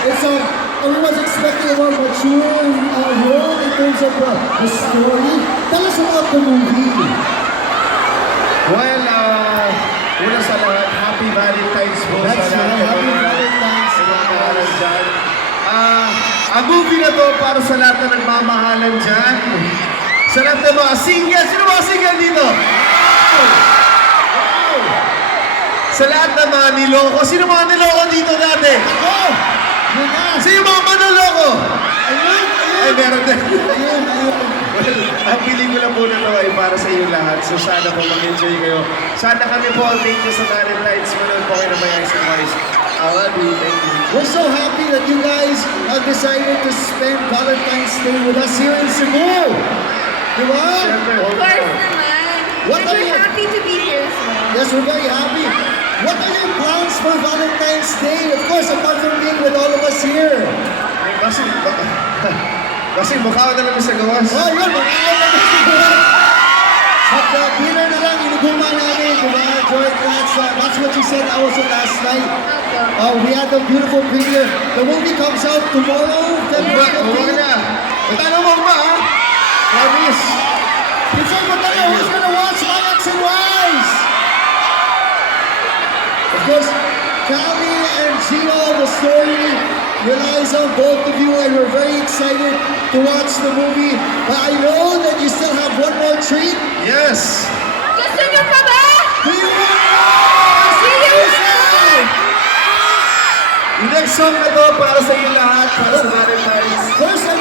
It's everyone's expecting a more mature role in terms of the story. Tell us about the movie. Well, una sa lahat, Happy Valentine's po That's sa lahat right. ng Happy mga Valentine's nagmamahalan dyan. Ang movie na to para sa lahat na nagmamahalan dyan. Sa lahat ng mga single. Sino mga single dito? Sa lahat ng mga niloko. Sino mga niloko dito dati? Oh! Yun na! Sino mga manloloko? Ayun! Ay, meron din. Ayun! Ayun! Well, ang pelikula po na to ay para sa iyo lahat. So sana po mag-enjoy kayo. Sana kami po ang thank you sa Valentine's. Manood po kayo ng My Eyes and Voice. I love you. Thank you. We're so happy that you guys have decided to spend Valentine's Day with us here in Cebu. Diba? Siyempre, Of hold course on. naman. What And are we're you- happy to be here as well. Yes, we're very happy. What are your plans for Valentine's Day? Of course, apart from being with all of us here. Kasi mukha na lang sa gawas. Oh, yun! Makakaw na siguro. At dinner na lang, inuguma namin, diba? Joy, that's what you said also last night. We had a beautiful premiere. The movie comes out tomorrow, February Huwag 15th. na. Tanong mo ba, ha? Promise. It's like, who's gonna watch My Ex and Wives? Of course, Callie and Gio, the story relies on both of you, and we're very excited to watch the movie. But I know that you still have one more treat. Yes. Gusto niyo pa ba? Do you want to see you soon? Yung next song na to para sa iyo lahat. Para sa Valentine's. First, I